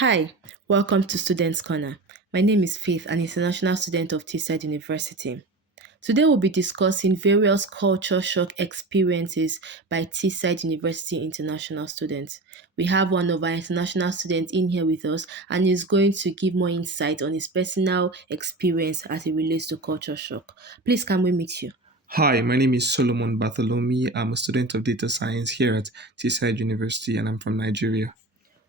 Hi, welcome to Students Corner. My name is Faith, an international student of Teesside University. Today we'll be discussing various culture shock experiences by Teesside University international students. We have one of our international students in here with us and he's going to give more insight on his personal experience as it relates to culture shock. Please can we meet you? Hi, my name is Solomon Bartholomew. I'm a student of data science here at Teesside University and I'm from Nigeria.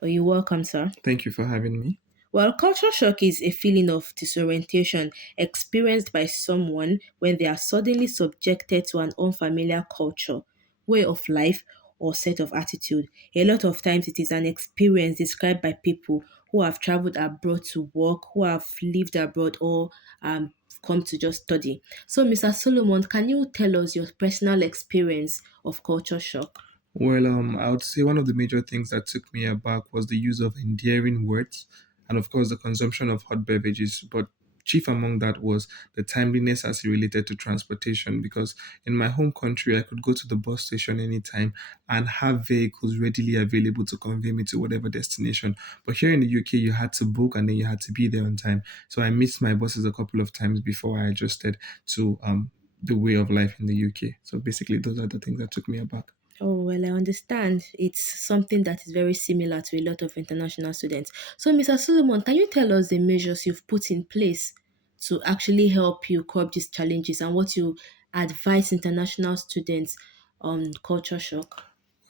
Are you welcome, sir? Thank you for having me. Well, culture shock is a feeling of disorientation experienced by someone when they are suddenly subjected to an unfamiliar culture, way of life, or set of attitude. A lot of times it is an experience described by people who have traveled abroad to work, who have lived abroad, or come to just study. So, Mr. Solomon, can you tell us your personal experience of culture shock? I would say one of the major things that took me aback was the use of endearing words and, of course, the consumption of hot beverages. But chief among that was the timeliness as it related to transportation. Because in my home country, I could go to the bus station anytime and have vehicles readily available to convey me to whatever destination. But here in the UK, you had to book and then you had to be there on time. So I missed my buses a couple of times before I adjusted to the way of life in the UK. So basically, those are the things that took me aback. Oh, well, I understand. It's something that is very similar to a lot of international students. So, Mr. Solomon, can you tell us the measures you've put in place to actually help you curb these challenges and what you advise international students on culture shock?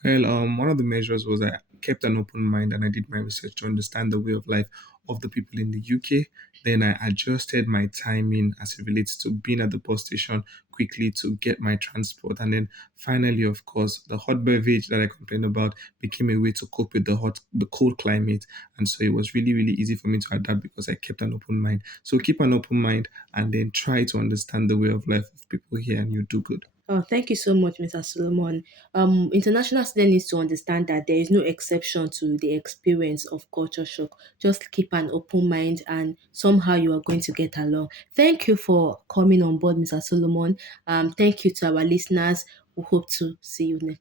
One of the measures was I kept an open mind and I did my research to understand the way of life of the people in the UK. Then I adjusted my timing as it relates to being at the bus station quickly to get my transport. And then finally, of course, the hot beverage that I complained about became a way to cope with the cold climate. And so it was really, really easy for me to adapt because I kept an open mind. So keep an open mind and then try to understand the way of life of people here and you do good. Oh, thank you so much, Mr. Solomon. International students needs to understand that there is no exception to the experience of culture shock. Just keep an open mind, and somehow you are going to get along. Thank you for coming on board, Mr. Solomon. Thank you to our listeners. We hope to see you next.